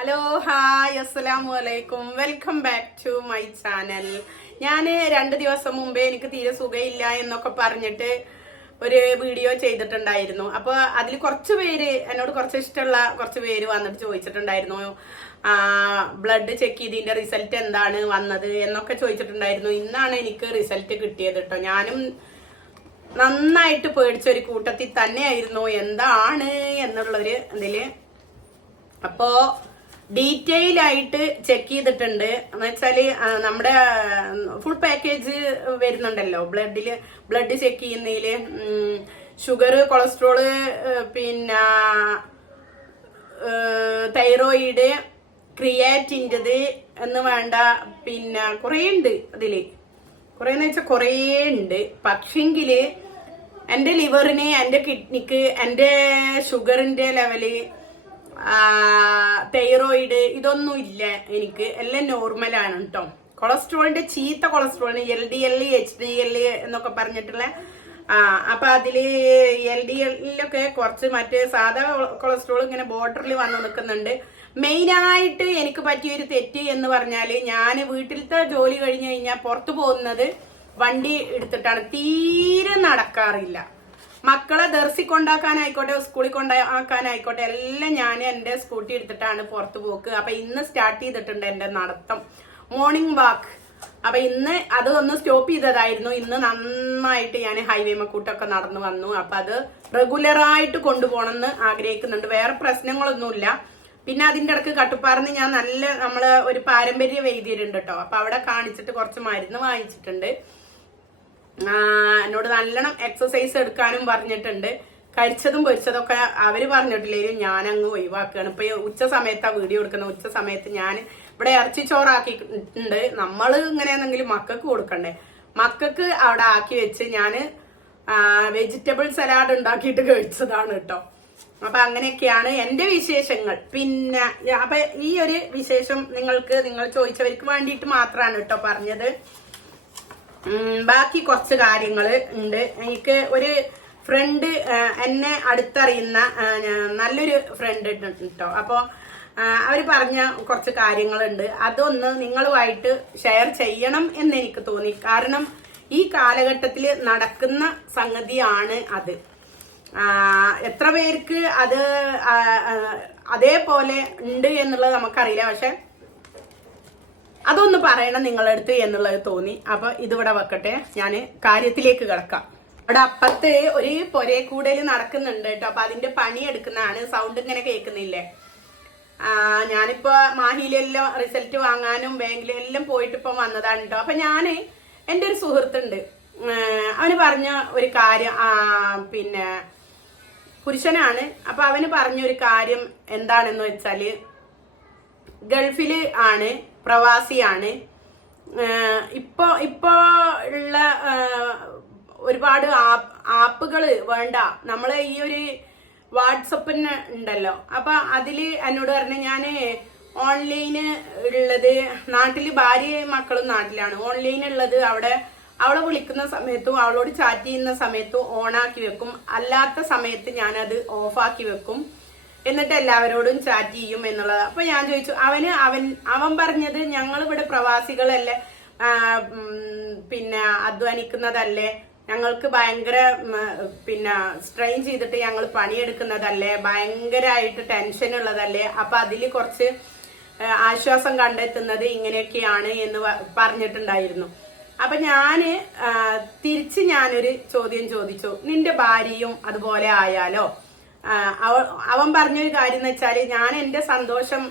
Hello hi അസ്സലാമു അലൈക്കും welcome back to my channel ഞാൻ രണ്ട് ദിവസം മുമ്പേ എനിക്ക് തീരെ സുഖമില്ല എന്നൊക്കെ പറഞ്ഞിട്ട് ഒരു വീഡിയോ ചെയ്തിട്ടുണ്ടായിരുന്നു. അപ്പോൾ അതിൽ കുറച്ച് പേര് എന്നോട് കുറച്ച് ഇഷ്ടമുള്ള കുറച്ച് പേര് വന്നിട്ട് ചോദിച്ചിട്ടുണ്ടായിരുന്നു. ബ്ലഡ് ചെക്ക് ചെയ്തതിന്റെ റിസൾട്ട് എന്താണ് വന്നത് എന്നൊക്കെ ചോദിച്ചിട്ടുണ്ടായിരുന്നു. ഇന്നാണ് എനിക്ക് റിസൾട്ട് കിട്ടിയത് കേട്ടോ ഞാനും നന്നായിട്ട് പേടിച്ച ഒരു കൂട്ടത്തിൽ തന്നെയായിരുന്നു. എന്താണ് എന്നുള്ളൊരു ഇതിൽ അപ്പോ ഡീറ്റെയിൽ ആയിട്ട് ചെക്ക് ചെയ്തിട്ടുണ്ട്. എന്ന് വെച്ചാൽ നമ്മുടെ ഫുൾ പാക്കേജ് വരുന്നുണ്ടല്ലോ. ബ്ലഡിൽ ബ്ലഡ് ചെക്ക് ചെയ്യുന്നതിൽ. ഷുഗർ കൊളസ്ട്രോൾ പിന്നെ തൈറോയിഡ് ക്രിയാറ്റിന്റെത് എന്ന് വേണ്ട പിന്നെ കുറേ ഉണ്ട് അതിൽ. കുറേ എന്ന് വെച്ചാൽ കുറേ ഉണ്ട്. പക്ഷെങ്കിൽ എന്റെ ലിവറിന് എന്റെ കിഡ്നിക്ക് എന്റെ ഷുഗറിന്റെ ലെവൽ തൈറോയിഡ് ഇതൊന്നും ഇല്ല എനിക്ക്. എല്ലാം നോർമലാണ് കേട്ടോ കൊളസ്ട്രോളിന്റെ ചീത്ത cholesterol L D L H D L എന്നൊക്കെ പറഞ്ഞിട്ടുള്ള ആ അപ്പൊ അതിൽ എൽ ഡി എല്ലൊക്കെ കുറച്ച് മറ്റേ സാധാ കൊളസ്ട്രോൾ ഇങ്ങനെ ബോർഡറിൽ വന്ന് നിൽക്കുന്നുണ്ട്. മെയിനായിട്ട് എനിക്ക് പറ്റിയ ഒരു തെറ്റ് എന്ന് പറഞ്ഞാൽ ഞാൻ വീട്ടിലത്തെ ജോലി കഴിഞ്ഞ് കഴിഞ്ഞാൽ പുറത്തു പോകുന്നത് വണ്ടി എടുത്തിട്ടാണ്. തീരെ നടക്കാറില്ല. മക്കളെ ദർസി കൊണ്ടാക്കാനായിക്കോട്ടെ സ്കൂളിൽ കൊണ്ടാക്കാനായിക്കോട്ടെ എല്ലാം ഞാൻ എന്റെ സ്കൂട്ടി എടുത്തിട്ടാണ് പുറത്ത് പോക്ക്. അപ്പൊ ഇന്ന് സ്റ്റാർട്ട് ചെയ്തിട്ടുണ്ട് എന്റെ നടത്തം. മോർണിംഗ് വാക്ക് അപ്പൊ ഇന്ന് അത് ഒന്ന് സ്റ്റോപ്പ് ചെയ്തതായിരുന്നു. ഇന്ന് നന്നായിട്ട് ഞാൻ ഹൈവേ മക്കൂട്ടൊക്കെ നടന്നു വന്നു. അപ്പൊ അത് റെഗുലറായിട്ട് കൊണ്ടുപോകണമെന്ന് ആഗ്രഹിക്കുന്നുണ്ട്. വേറെ പ്രശ്നങ്ങളൊന്നുമില്ല. പിന്നെ അതിന്റെ ഇടയ്ക്ക് കട്ടുപ്പാറിന് ഞാൻ നല്ല നമ്മൾ ഒരു പാരമ്പര്യ വൈദ്യരുണ്ട് കേട്ടോ. അപ്പൊ അവിടെ കാണിച്ചിട്ട് കുറച്ച് മരുന്ന് വാങ്ങിച്ചിട്ടുണ്ട്. എന്നോട് നല്ലോണം എക്സസൈസ് എടുക്കാനും പറഞ്ഞിട്ടുണ്ട്. കഴിച്ചതും പൊരിച്ചതൊക്കെ അവർ പറഞ്ഞിട്ടില്ലേലും ഞാൻ അങ്ങ് ഒഴിവാക്കുകയാണ്. ഇപ്പൊ ഉച്ച സമയത്താ വീഡിയോ എടുക്കുന്ന ഉച്ച സമയത്ത് ഞാൻ ഇവിടെ ഇറച്ചി ചോറാക്കിയിട്ടുണ്ട് നമ്മൾ ഇങ്ങനെയാണെങ്കിലും മക്കൾക്ക് കൊടുക്കണ്ടേ? മക്കൾക്ക് അവിടെ ആക്കി വെച്ച് ഞാൻ വെജിറ്റബിൾ സലാഡ് ഉണ്ടാക്കിയിട്ട് കഴിച്ചതാണ് കേട്ടോ. അപ്പൊ അങ്ങനെയൊക്കെയാണ് എന്റെ വിശേഷങ്ങൾ. പിന്നെ അപ്പൊ ഈ ഒരു വിശേഷം നിങ്ങൾക്ക് നിങ്ങൾ ചോദിച്ചവർക്ക് വേണ്ടിയിട്ട് മാത്രമാണ് കേട്ടോ പറഞ്ഞത്. ബാക്കി കുറച്ച് കാര്യങ്ങൾ ഉണ്ട്. എനിക്ക് ഒരു ഫ്രണ്ട് എന്നെ അടുത്തറിയുന്ന നല്ലൊരു ഫ്രണ്ട് കേട്ടോ അപ്പോൾ അവർ പറഞ്ഞ കുറച്ച് കാര്യങ്ങളുണ്ട്. അതൊന്ന് നിങ്ങളുമായിട്ട് ഷെയർ ചെയ്യണം എന്ന് എനിക്ക് തോന്നി. കാരണം ഈ കാലഘട്ടത്തിൽ നടക്കുന്ന സംഗതിയാണ് അത്. എത്ര പേർക്ക് അത് അതേപോലെ ഉണ്ട് എന്നുള്ളത് നമുക്കറിയില്ല. പക്ഷെ അതൊന്ന് പറയണം നിങ്ങളുടെ അടുത്ത് എന്നുള്ളത് തോന്നി. അപ്പൊ ഇതിവിടെ വെക്കട്ടെ. ഞാൻ കാര്യത്തിലേക്ക് കിടക്കാം. അവിടെ അപ്പത്ത് ഒരു പൊരേ കൂടൽ നടക്കുന്നുണ്ട് കേട്ടോ. അപ്പൊ അതിന്റെ പണി എടുക്കുന്നതാണ്. സൗണ്ട് ഇങ്ങനെ കേൾക്കുന്നില്ലേ? ഞാനിപ്പോ മാഹിയിലെല്ലാം റിസൾട്ട് വാങ്ങാനും ബാങ്കിലെല്ലാം പോയിട്ട് ഇപ്പൊ വന്നതാണ് കേട്ടോ. അപ്പൊ ഞാൻ എന്റെ ഒരു സുഹൃത്തുണ്ട്. അവന് പറഞ്ഞ ഒരു കാര്യം പിന്നെ പുരുഷനാണ്. അപ്പൊ അവന് പറഞ്ഞ ഒരു കാര്യം എന്താണെന്ന് വെച്ചാൽ ഗൾഫിൽ ആണ്. പ്രവാസിയാണ്. ഇപ്പോൾ ഇപ്പോൾ ഇപ്പൊ ഉള്ള ഒരുപാട് ആപ്പ് ആപ്പുകൾ വേണ്ട. നമ്മൾ ഈ ഒരു വാട്സപ്പിന് ഉണ്ടല്ലോ. അപ്പം അതിൽ എന്നോട് പറഞ്ഞ ഞാൻ ഓൺലൈന് ഉള്ളത് നാട്ടിൽ ഭാര്യയും മക്കളും നാട്ടിലാണ്. ഓൺലൈൻ ഉള്ളത് അവിടെ അവളെ വിളിക്കുന്ന സമയത്തും അവളോട് ചാറ്റ് ചെയ്യുന്ന സമയത്തും ഓണാക്കി വെക്കും. അല്ലാത്ത സമയത്ത് ഞാനത് ഓഫാക്കി വെക്കും. എന്നിട്ട് എല്ലാവരോടും ചാറ്റ് ചെയ്യും എന്നുള്ളത്. അപ്പൊ ഞാൻ ചോദിച്ചു അവന് അവൻ അവൻ പറഞ്ഞത് ഞങ്ങൾ ഇവിടെ പ്രവാസികളല്ലേ? പിന്നെ അധ്വാനിക്കുന്നതല്ലേ? ഞങ്ങൾക്ക് ഭയങ്കര പിന്നെ സ്ട്രെയിൻ ചെയ്തിട്ട് ഞങ്ങൾ പണിയെടുക്കുന്നതല്ലേ? ഭയങ്കരമായിട്ട് ടെൻഷൻ ഉള്ളതല്ലേ? അപ്പൊ അതിൽ കുറച്ച് ആശ്വാസം കണ്ടെത്തുന്നത് ഇങ്ങനെയൊക്കെയാണ് എന്ന് പറഞ്ഞിട്ടുണ്ടായിരുന്നു. അപ്പൊ ഞാൻ തിരിച്ച് ഞാനൊരു ചോദ്യം ചോദിച്ചു. നിന്റെ ഭാര്യയും അതുപോലെ ആയാലോ? അവൻ പറഞ്ഞൊരു കാര്യം എന്ന് വെച്ചാൽ ഞാൻ എന്റെ സന്തോഷം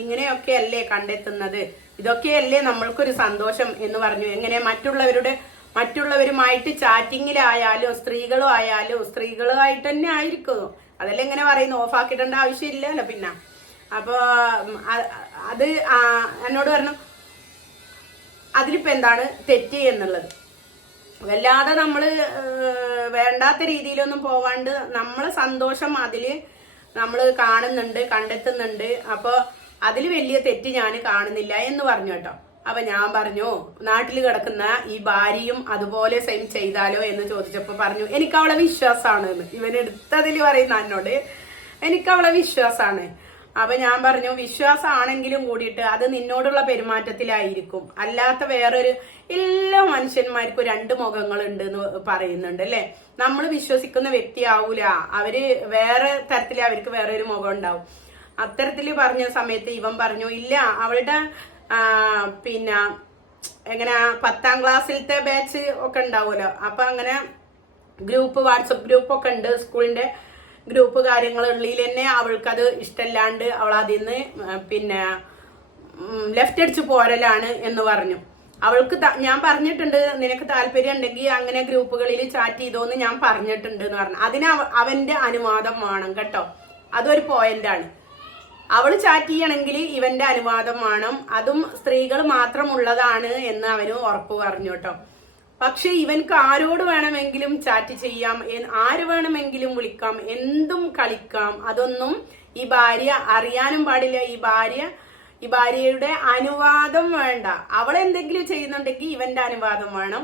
ഇങ്ങനെയൊക്കെ അല്ലേ കണ്ടെത്തുന്നത്? ഇതൊക്കെയല്ലേ നമ്മൾക്കൊരു സന്തോഷം എന്ന് പറഞ്ഞു. എങ്ങനെ മറ്റുള്ളവരുടെ മറ്റുള്ളവരുമായിട്ട് ചാറ്റിങ്ങിലായാലും സ്ത്രീകളും ആയാലും സ്ത്രീകളുമായിട്ട് തന്നെ ആയിരിക്കും അതല്ലേ ഇങ്ങനെ പറയുന്നു. ഓഫാക്കിടേണ്ട ആവശ്യമില്ലല്ലോ പിന്നെ. അപ്പൊ അത് എന്നോട് പറഞ്ഞു അതിലിപ്പോ എന്താണ് തെറ്റ് എന്നുള്ളത്? വല്ലാതെ നമ്മൾ വേണ്ടാത്ത രീതിയിലൊന്നും പോവാണ്ട് നമ്മളെ സന്തോഷം അതിൽ നമ്മൾ കാണുന്നുണ്ട് കണ്ടെത്തുന്നുണ്ട്. അപ്പോൾ അതിൽ വലിയ തെറ്റ് ഞാൻ കാണുന്നില്ല എന്ന് പറഞ്ഞു കേട്ടോ. അപ്പൊ ഞാൻ പറഞ്ഞു നാട്ടിൽ കിടക്കുന്ന ഈ ഭാര്യയും അതുപോലെ സെയിം ചെയ്താലോ? എന്ന് ചോദിച്ചപ്പോൾ പറഞ്ഞു എനിക്ക് അവളെ വിശ്വാസമാണ് എന്ന് ഇവൻ എടുത്തതിൽ പറയുന്ന എന്നോട് എനിക്ക് അവളെ വിശ്വാസമാണ് അപ്പൊ ഞാൻ പറഞ്ഞു വിശ്വാസമാണെങ്കിലും കൂടിയിട്ട് അത് നിന്നോടുള്ള പെരുമാറ്റത്തിലായിരിക്കും. അല്ലാത്ത വേറൊരു എല്ലാ മനുഷ്യന്മാർക്കും രണ്ട് മുഖങ്ങളുണ്ട് എന്ന് പറയുന്നുണ്ട് അല്ലെ? നമ്മൾ വിശ്വസിക്കുന്ന വ്യക്തിയാവൂല. അവർ വേറെ തരത്തിൽ അവർക്ക് വേറെ ഒരു മുഖം ഉണ്ടാവും. അത്തരത്തിൽ പറഞ്ഞ സമയത്ത് ഇവൻ പറഞ്ഞു ഇല്ല അവളുടെ പിന്നെ എങ്ങനെ പത്താം ക്ലാസ്സിലത്തെ ബാച്ച് ഒക്കെ ഉണ്ടാവുമല്ലോ. അപ്പൊ അങ്ങനെ ഗ്രൂപ്പ് വാട്സപ്പ് ഗ്രൂപ്പ് ഒക്കെ ഉണ്ട് സ്കൂളിന്റെ ഗ്രൂപ്പ് കാര്യങ്ങളുള്ളിൽ തന്നെ അവൾക്കത് ഇഷ്ടമല്ലാണ്ട് അവൾ അതിൽ നിന്ന് പിന്നെ ലെഫ്റ്റ് അടിച്ച് പോരലാണ് എന്ന് പറഞ്ഞു. അവൾക്ക് ഞാൻ പറഞ്ഞിട്ടുണ്ട് നിനക്ക് താല്പര്യം ഉണ്ടെങ്കിൽ അങ്ങനെ ഗ്രൂപ്പുകളിൽ ചാറ്റ് ചെയ്തോന്ന് ഞാൻ പറഞ്ഞിട്ടുണ്ട് എന്ന് പറഞ്ഞു. അതിന് അവ- അവന്റെ അനുവാദം വേണം കേട്ടോ. അതൊരു പോയിന്റാണ് അവൾ ചാറ്റ് ചെയ്യണമെങ്കിൽ ഇവന്റെ അനുവാദം വേണം. അതും സ്ത്രീകൾ മാത്രമുള്ളതാണ് എന്ന് അവന് ഉറപ്പ് പറഞ്ഞു കേട്ടോ. പക്ഷെ ഇവൻക്ക് ആരോട് വേണമെങ്കിലും ചാറ്റ് ചെയ്യാം ആര് വേണമെങ്കിലും വിളിക്കാം എന്തും കളിക്കാം. അതൊന്നും ഈ ഭാര്യ അറിയാനും പാടില്ല. ഈ ഭാര്യ ഈ ഭാര്യയുടെ അനുവാദം വേണ്ട. അവൾ എന്തെങ്കിലും ചെയ്യുന്നുണ്ടെങ്കിൽ ഇവന്റെ അനുവാദം വേണം.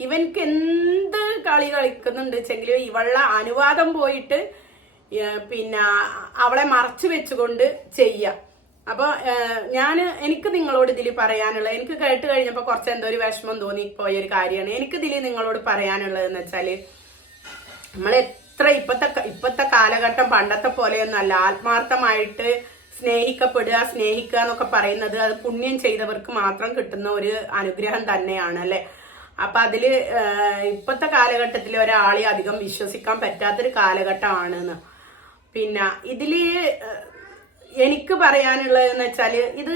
ഇവൻക്ക് എന്ത് കളി കളിക്കുന്നുണ്ട് വെച്ചെങ്കിലും ഇവളുടെ അനുവാദം പോയിട്ട് പിന്നെ അവളെ മറച്ചു വെച്ചുകൊണ്ട് ചെയ്യാം. അപ്പൊ ഞാൻ എനിക്ക് നിങ്ങളോട് ഇതിൽ പറയാനുള്ളത്. എനിക്ക് കേട്ട് കഴിഞ്ഞപ്പോൾ കുറച്ച് എന്തോ ഒരു വിഷമം തോന്നി പോയ ഒരു കാര്യമാണ്. എനിക്ക് ഇതിൽ നിങ്ങളോട് പറയാനുള്ളത് എന്ന് വെച്ചാൽ നമ്മൾ എത്ര ഇപ്പത്തെ ഇപ്പത്തെ കാലഘട്ടം പണ്ടത്തെ പോലെയൊന്നല്ല ആത്മാർത്ഥമായിട്ട് സ്നേഹിക്കപ്പെടുക സ്നേഹിക്കുക എന്നൊക്കെ പറയുന്നത് അത് പുണ്യം ചെയ്തവർക്ക് മാത്രം കിട്ടുന്ന ഒരു അനുഗ്രഹം തന്നെയാണ് അല്ലെ? അപ്പൊ അതിൽ ഇപ്പത്തെ കാലഘട്ടത്തിൽ ഒരാളെ അധികം വിശ്വസിക്കാൻ പറ്റാത്തൊരു കാലഘട്ടമാണെന്ന്. പിന്നെ ഇതിൽ എനിക്ക് പറയാനുള്ളത് എന്ന് വെച്ചാൽ ഇത്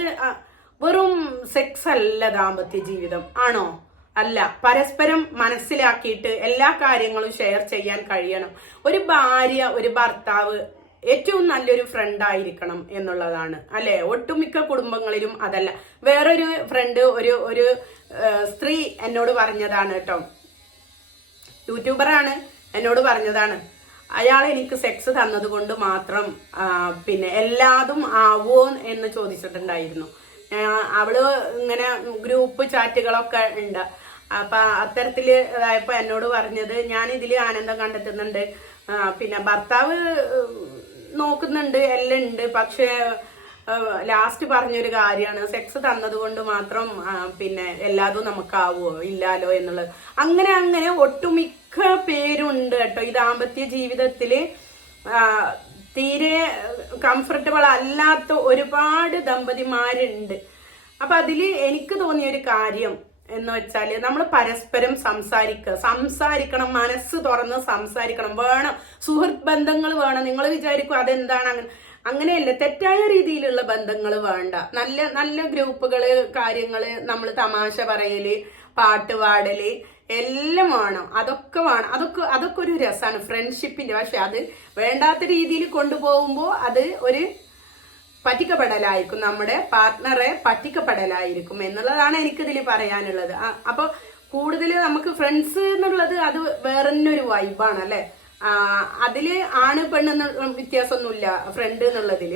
വെറും സെക്സ് അല്ല ദാമ്പത്യ ജീവിതം. ആണോ? അല്ല. പരസ്പരം മനസ്സിലാക്കിയിട്ട് എല്ലാ കാര്യങ്ങളും ഷെയർ ചെയ്യാൻ കഴിയണം. ഒരു ഭാര്യ ഒരു ഭർത്താവ് ഏറ്റവും നല്ലൊരു ഫ്രണ്ട് ആയിരിക്കണം എന്നുള്ളതാണ്. അല്ലെ? ഒട്ടുമിക്ക കുടുംബങ്ങളിലും അതല്ല. വേറൊരു ഫ്രണ്ട് ഒരു ഒരു സ്ത്രീ എന്നോട് പറഞ്ഞതാണ് കേട്ടോ. യൂട്യൂബറാണ് എന്നോട് പറഞ്ഞതാണ്. അയാൾ എനിക്ക് സെക്സ് തന്നത് കൊണ്ട് മാത്രം പിന്നെ എല്ലാതും ആവോ എന്ന് ചോദിച്ചിട്ടുണ്ടായിരുന്നു. അവൾ ഇങ്ങനെ ഗ്രൂപ്പ് ചാറ്റുകളൊക്കെ ഉണ്ട്. അപ്പൊ അത്തരത്തിൽ ഇതായപ്പോ എന്നോട് പറഞ്ഞത് ഞാൻ ഇതിൽ ആനന്ദം കണ്ടെത്തുന്നുണ്ട്. പിന്നെ ഭർത്താവ് നോക്കുന്നുണ്ട് എല്ലാം ഉണ്ട്. പക്ഷെ ലാസ്റ്റ് പറഞ്ഞൊരു കാര്യമാണ്. സെക്സ് തന്നത് കൊണ്ട് മാത്രം പിന്നെ എല്ലാതും നമുക്കാവോ ഇല്ലാലോ എന്നുള്ളത്. അങ്ങനെ അങ്ങനെ ഒട്ടുമിക്ക പേരുണ്ട് കേട്ടോ. ഈ ദാമ്പത്യ ജീവിതത്തിൽ തീരെ കംഫർട്ടബിൾ അല്ലാത്ത ഒരുപാട് ദമ്പതിമാരുണ്ട്. അപ്പൊ അതിൽ എനിക്ക് തോന്നിയ ഒരു കാര്യം എന്ന് വെച്ചാൽ നമ്മൾ പരസ്പരം സംസാരിക്കുക സംസാരിക്കണം മനസ്സ് തുറന്ന് സംസാരിക്കണം. വേണം. സുഹൃത്ത് ബന്ധങ്ങൾ വേണം. നിങ്ങൾ വിചാരിക്കും അതെന്താണ് അങ്ങനെ അങ്ങനെയല്ല. തെറ്റായ രീതിയിലുള്ള ബന്ധങ്ങൾ വേണ്ട. നല്ല നല്ല ഗ്രൂപ്പുകൾ കാര്യങ്ങൾ നമ്മൾ തമാശ പറയൽ പാട്ട് പാടൽ എല്ലാം വേണം. അതൊക്കെ വേണം. അതൊക്കെ അതൊക്കെ ഒരു രസമാണ് ഫ്രണ്ട്ഷിപ്പിന്റെ പക്ഷെ അത് വേണ്ടാത്ത രീതിയിൽ കൊണ്ടുപോകുമ്പോൾ അത് ഒരു പറ്റിക്കപ്പെടലായിരിക്കും. നമ്മുടെ പാർട്ട്ണറെ പറ്റിക്കപ്പെടലായിരിക്കും എന്നുള്ളതാണ് എനിക്കിതിൽ പറയാനുള്ളത്. അപ്പോൾ അപ്പൊ കൂടുതൽ നമുക്ക് ഫ്രണ്ട്സ് എന്നുള്ളത് അത് വേറെ ഒരു വൈബാണ് അല്ലെ അതിൽ ആണ് പെണ്ണ് എന്നുള്ള വ്യത്യാസമൊന്നുമില്ല ഫ്രണ്ട് എന്നുള്ളതിൽ.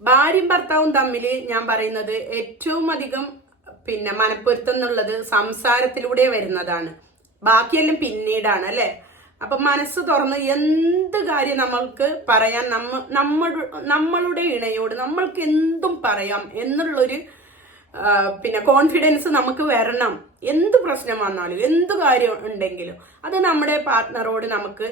ഭാര്യയും ഭർത്താവും തമ്മിൽ ഞാൻ പറയുന്നത് ഏറ്റവും അധികം പിന്നെ മനപ്പൊരുത്തം എന്നുള്ളത് സംസാരത്തിലൂടെ വരുന്നതാണ്. ബാക്കിയെല്ലാം പിന്നീടാണ് അല്ലെ? അപ്പൊ മനസ്സ് തുറന്ന് എന്ത് കാര്യം നമ്മൾക്ക് പറയാൻ നമ്മ നമ്മൾ നമ്മളുടെ ഇണയോട് നമ്മൾക്ക് എന്തും പറയാം എന്നുള്ളൊരു പിന്നെ കോൺഫിഡൻസ് നമുക്ക് വരണം. എന്ത് പ്രശ്നം വന്നാലും എന്ത് കാര്യം ഉണ്ടെങ്കിലും അത് നമ്മുടെ പാർട്ട്ണറോട് നമുക്ക്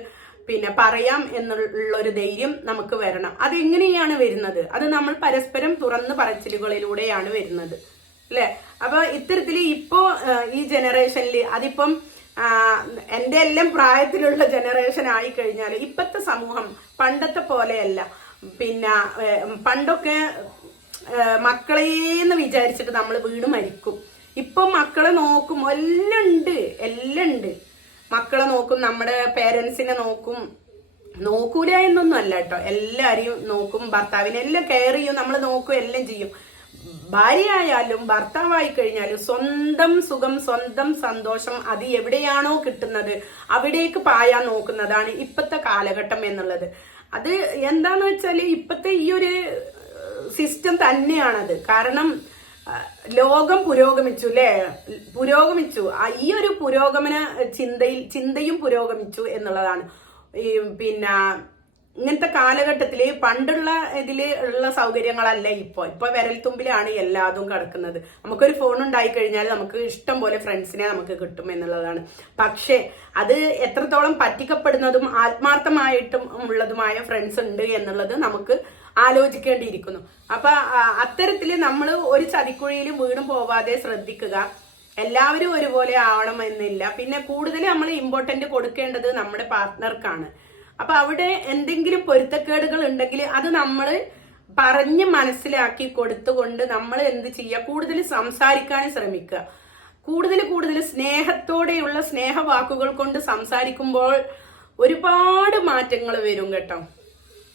പിന്നെ പറയാം എന്നുള്ളൊരു ധൈര്യം നമുക്ക് വരണം. അതെങ്ങനെയാണ് വരുന്നത്? അത് നമ്മൾ പരസ്പരം തുറന്ന് പറച്ചിലുകളിലൂടെയാണ് വരുന്നത്. അല്ലെ അപ്പൊ ഇത്തരത്തിൽ ഇപ്പോ ഈ ജനറേഷനിൽ അതിപ്പം എന്റെ എല്ലാം പ്രായത്തിലുള്ള ജനറേഷൻ ആയി കഴിഞ്ഞാൽ ഇപ്പത്തെ സമൂഹം പണ്ടത്തെ പോലെയല്ല. പിന്നെ പണ്ടൊക്കെ മക്കളേന്ന് വിചാരിച്ചിട്ട് നമ്മൾ വീട് മരിക്കും. ഇപ്പൊ മക്കളെ നോക്കും എല്ലാം ഉണ്ട് എല്ലാം ഉണ്ട്. മക്കളെ നോക്കും നമ്മുടെ പേരൻസിനെ നോക്കും. നോക്കൂല എന്നൊന്നും അല്ല കേട്ടോ. എല്ലാരെയും നോക്കും ഭർത്താവിനെ എല്ലാം കെയർ ചെയ്യും നമ്മൾ നോക്കും എല്ലാം ചെയ്യും. ഭാര്യയായാലും ഭർത്താവായി കഴിഞ്ഞാലും സ്വന്തം സുഖം സ്വന്തം സന്തോഷം അത് എവിടെയാണോ കിട്ടുന്നത് അവിടേക്ക് പായാൻ നോക്കുന്നതാണ് ഇപ്പത്തെ കാലഘട്ടം എന്നുള്ളത്. അത് എന്താന്ന് വെച്ചാൽ ഇപ്പത്തെ ഈ ഒരു സിസ്റ്റം തന്നെയാണത്. കാരണം ലോകം പുരോഗമിച്ചു അല്ലേ പുരോഗമിച്ചു. ഈ ഒരു പുരോഗമന ചിന്തയിൽ ചിന്തയും പുരോഗമിച്ചു എന്നുള്ളതാണ്. ഈ പിന്നെ ഇങ്ങനത്തെ കാലഘട്ടത്തിൽ പണ്ടുള്ള ഇതിൽ ഉള്ള സൗകര്യങ്ങളല്ല ഇപ്പോൾ ഇപ്പോൾ വിരൽത്തുമ്പിലാണ് എല്ലാതും കിടക്കുന്നത്. നമുക്കൊരു ഫോൺ ഉണ്ടായി കഴിഞ്ഞാൽ നമുക്ക് ഇഷ്ടം പോലെ ഫ്രണ്ട്സിനെ നമുക്ക് കിട്ടും എന്നുള്ളതാണ്. പക്ഷേ അത് എത്രത്തോളം പറ്റിക്കപ്പെടുന്നതും ആത്മാർത്ഥമായിട്ടും ഉള്ളതുമായ ഫ്രണ്ട്സ് ഉണ്ട് എന്നുള്ളത് നമുക്ക് ആലോചിക്കേണ്ടിയിരിക്കുന്നു. അപ്പൊ അത്തരത്തിൽ നമ്മൾ ഒരു ചതിക്കുഴിയിൽ വീണു പോവാതെ ശ്രദ്ധിക്കുക. എല്ലാവരും ഒരുപോലെ ആവണം എന്നില്ല. പിന്നെ കൂടുതൽ നമ്മൾ ഇമ്പോർട്ടന്റ് കൊടുക്കേണ്ടത് നമ്മുടെ പാർട്ട്ണർക്കാണ് അപ്പൊ അവിടെ എന്തെങ്കിലും പൊരുത്തക്കേടുകൾ ഉണ്ടെങ്കിൽ അത് നമ്മൾ പറഞ്ഞ് മനസ്സിലാക്കി കൊടുത്തുകൊണ്ട് നമ്മൾ എന്ത് ചെയ്യുക? കൂടുതൽ സംസാരിക്കാൻ ശ്രമിക്കുക. കൂടുതൽ കൂടുതൽ സ്നേഹത്തോടെയുള്ള സ്നേഹവാക്കുകൾ കൊണ്ട് സംസാരിക്കുമ്പോൾ ഒരുപാട് മാറ്റങ്ങൾ വരും കേട്ടോ.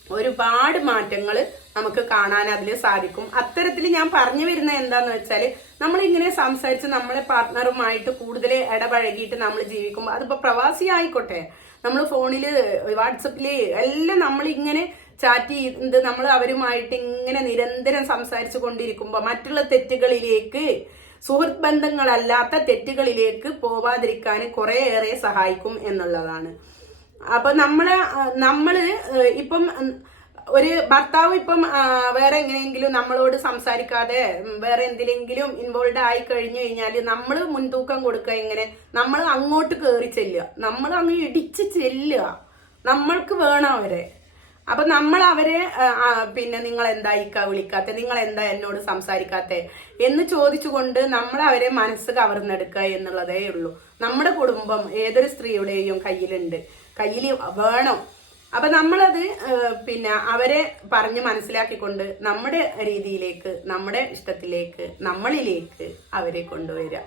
ഒരുപാട് മാറ്റങ്ങൾ നമുക്ക് കാണാൻ അതിൽ സാധിക്കും. അത്തരത്തിൽ ഞാൻ പറഞ്ഞു വരുന്നത് എന്താന്ന് വെച്ചാൽ നമ്മൾ ഇങ്ങനെ സംസാരിച്ച് നമ്മളെ പാർട്ട്ണറുമായിട്ട് കൂടുതൽ ഇടപഴകിയിട്ട് നമ്മൾ ജീവിക്കുമ്പോൾ അതിപ്പോ പ്രവാസി ആയിക്കോട്ടെ നമ്മൾ ഫോണിൽ വാട്സപ്പിൽ എല്ലാം നമ്മളിങ്ങനെ ചാറ്റ് ചെയ്ത് നമ്മൾ അവരുമായിട്ട് ഇങ്ങനെ നിരന്തരം സംസാരിച്ചു കൊണ്ടിരിക്കുമ്പോൾ മറ്റുള്ള തെറ്റുകളിലേക്ക് സുഹൃത്ത് ബന്ധങ്ങളല്ലാത്ത തെറ്റുകളിലേക്ക് പോവാതിരിക്കാൻ കുറേയേറെ സഹായിക്കും എന്നുള്ളതാണ്. അപ്പൊ നമ്മൾ നമ്മൾ ഇപ്പം ഒരു ഭർത്താവ് ഇപ്പം വേറെ എങ്ങനെയെങ്കിലും നമ്മളോട് സംസാരിക്കാതെ വേറെ എന്തിലെങ്കിലും ഇൻവോൾവ് ആയി കഴിഞ്ഞു കഴിഞ്ഞാൽ നമ്മൾ മുൻതൂക്കം കൊടുക്കുക ഇങ്ങനെ നമ്മൾ അങ്ങോട്ട് കയറി ചെല്ലുക. നമ്മൾ അങ്ങ് ഇടിച്ച് ചെല്ലുക. നമ്മൾക്ക് വേണം അവരെ. അപ്പൊ നമ്മൾ അവരെ പിന്നെ നിങ്ങൾ എന്താ ഇക്ക വിളിക്കാത്ത? നിങ്ങൾ എന്താ എന്നോട് സംസാരിക്കാത്ത? എന്ന് ചോദിച്ചുകൊണ്ട് നമ്മൾ അവരെ മനസ്സ് കവർന്നെടുക്കുക എന്നുള്ളതേ ഉള്ളൂ. നമ്മുടെ കുടുംബം ഏതൊരു സ്ത്രീയുടെയും കയ്യിലുണ്ട്. കയ്യിൽ വേണം. അപ്പൊ നമ്മളത് പിന്നെ അവരെ പറഞ്ഞ് മനസ്സിലാക്കിക്കൊണ്ട് നമ്മുടെ രീതിയിലേക്ക് നമ്മുടെ ഇഷ്ടത്തിലേക്ക് നമ്മളിലേക്ക് അവരെ കൊണ്ടുവരിക.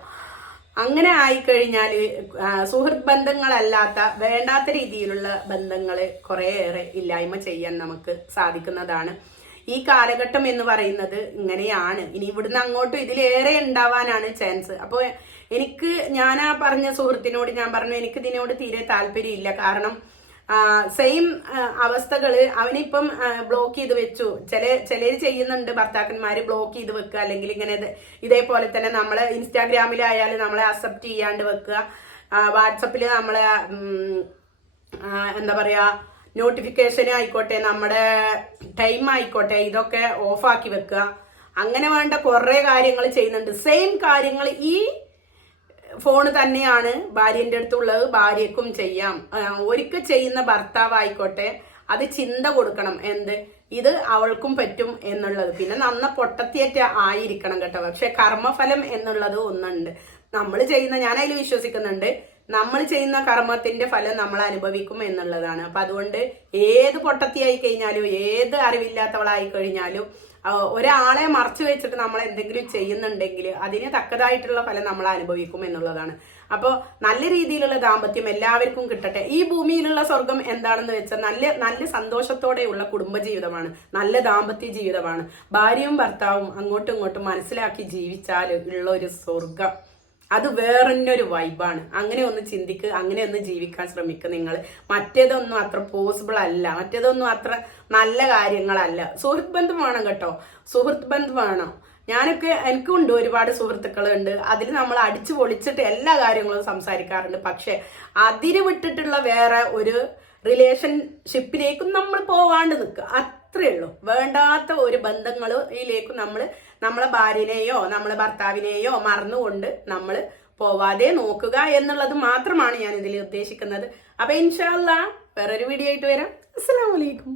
അങ്ങനെ ആയിക്കഴിഞ്ഞാൽ സുഹൃത്ത് ബന്ധങ്ങളല്ലാത്ത വേണ്ടാത്ത രീതിയിലുള്ള ബന്ധങ്ങൾ കുറേയേറെ ഇല്ലായ്മ ചെയ്യാൻ നമുക്ക് സാധിക്കുന്നതാണ്. ഈ കാലഘട്ടം എന്ന് പറയുന്നത് ഇങ്ങനെയാണ്. ഇനി ഇവിടുന്ന് അങ്ങോട്ടും ഇതിലേറെ ഉണ്ടാവാനാണ് ചാൻസ്. അപ്പോൾ എനിക്ക് ഞാൻ ആ പറഞ്ഞ സുഹൃത്തിനോട് ഞാൻ പറഞ്ഞു എനിക്ക് ഇതിനോട് തീരെ താല്പര്യമില്ല. കാരണം സെയിം അവസ്ഥകൾ അവനിപ്പം ബ്ലോക്ക് ചെയ്ത് വെച്ചു. ചില ചിലർ ചെയ്യുന്നുണ്ട് ഭർത്താക്കന്മാര് ബ്ലോക്ക് ചെയ്ത് വെക്കുക അല്ലെങ്കിൽ ഇങ്ങനെ ഇതേപോലെ തന്നെ നമ്മൾ ഇൻസ്റ്റാഗ്രാമിലായാലും നമ്മളെ അക്സെപ്റ്റ് ചെയ്യാണ്ട് വെക്കുക വാട്സപ്പിൽ നമ്മളെ എന്താ പറയാ നോട്ടിഫിക്കേഷൻ ആയിക്കോട്ടെ നമ്മുടെ ടൈം ആയിക്കോട്ടെ ഇതൊക്കെ ഓഫാക്കി വെക്കുക അങ്ങനെ വേണ്ട കുറേ കാര്യങ്ങൾ ചെയ്യുന്നുണ്ട്. സെയിം കാര്യങ്ങൾ ഈ ഫോൺ തന്നെയാണ് ഭാര്യന്റെ അടുത്തുള്ളത് ഭാര്യക്കും ചെയ്യാം. ഒരിക്കൽ ചെയ്യുന്ന ഭർത്താവായിക്കോട്ടെ അത് ചിന്ത കൊടുക്കണം. എന്ത്? ഇത് അവൾക്കും പറ്റും എന്നുള്ളത്. പിന്നെ നന്ന പൊട്ടത്തിയേറ്റ ആയിരിക്കണം കേട്ടോ. പക്ഷെ കർമ്മഫലം എന്നുള്ളത് ഒന്നുണ്ട്. നമ്മൾ ചെയ്യുന്ന ഞാൻ അതിൽ വിശ്വസിക്കുന്നുണ്ട് നമ്മൾ ചെയ്യുന്ന കർമ്മത്തിന്റെ ഫലം നമ്മൾ അനുഭവിക്കും എന്നുള്ളതാണ്. അപ്പൊ അതുകൊണ്ട് ഏത് പൊട്ടത്തിയായി കഴിഞ്ഞാലും ഏത് അറിവില്ലാത്തവളായി കഴിഞ്ഞാലും ഒരാളെ മറച്ചു വെച്ചിട്ട് നമ്മൾ എന്തെങ്കിലും ചെയ്യുന്നുണ്ടെങ്കിൽ അതിന് തക്കതായിട്ടുള്ള ഫലം നമ്മൾ അനുഭവിക്കും എന്നുള്ളതാണ്. അപ്പോൾ നല്ല രീതിയിലുള്ള ദാമ്പത്യം എല്ലാവർക്കും കിട്ടട്ടെ. ഈ ഭൂമിയിലുള്ള സ്വർഗം എന്താണെന്ന് വെച്ചാൽ നല്ല നല്ല സന്തോഷത്തോടെയുള്ള കുടുംബജീവിതമാണ് നല്ല ദാമ്പത്യ ജീവിതമാണ്. ഭാര്യയും ഭർത്താവും അങ്ങോട്ടും ഇങ്ങോട്ടും മനസ്സിലാക്കി ജീവിച്ചാൽ ഉള്ള ഒരു സ്വർഗം. അത് വേറെന്നൊരു വൈബാണ് അങ്ങനെ ഒന്ന് ചിന്തിക്ക് അങ്ങനെ ഒന്ന് ജീവിക്കാൻ ശ്രമിക്കുക നിങ്ങൾ മറ്റേതൊന്നും അത്ര പോസിബിൾ അല്ല. മറ്റേതൊന്നും അത്ര നല്ല കാര്യങ്ങളല്ല. സുഹൃത്ത് ബന്ധം വേണം കേട്ടോ. സുഹൃത്ത് ബന്ധം വേണം. ഞാനൊക്കെ എനിക്കുണ്ട് ഒരുപാട് സുഹൃത്തുക്കളുണ്ട്. അതിൽ നമ്മൾ അടിച്ചു പൊളിച്ചിട്ട് എല്ലാ കാര്യങ്ങളും സംസാരിക്കാറുണ്ട്. പക്ഷെ അതിര് വിട്ടിട്ടുള്ള വേറെ ഒരു റിലേഷൻഷിപ്പിലേക്കും നമ്മൾ പോവാണ്ട് നിൽക്കുക അത്രേ ഉള്ളൂ. വേണ്ടാത്ത ഒരു ബന്ധങ്ങളിലേക്കും നമ്മൾ നമ്മളെ ഭാര്യനെയോ നമ്മളെ ഭർത്താവിനെയോ മറന്നുകൊണ്ട് നമ്മൾ പോവാതെ നോക്കുക എന്നുള്ളത് മാത്രമാണ് ഞാൻ ഇതിൽ ഉദ്ദേശിക്കുന്നത്. അപ്പൊ ഇൻഷാല്ല വേറൊരു വീഡിയോ ആയിട്ട് വരാം. അസ്സാം വലൈക്കും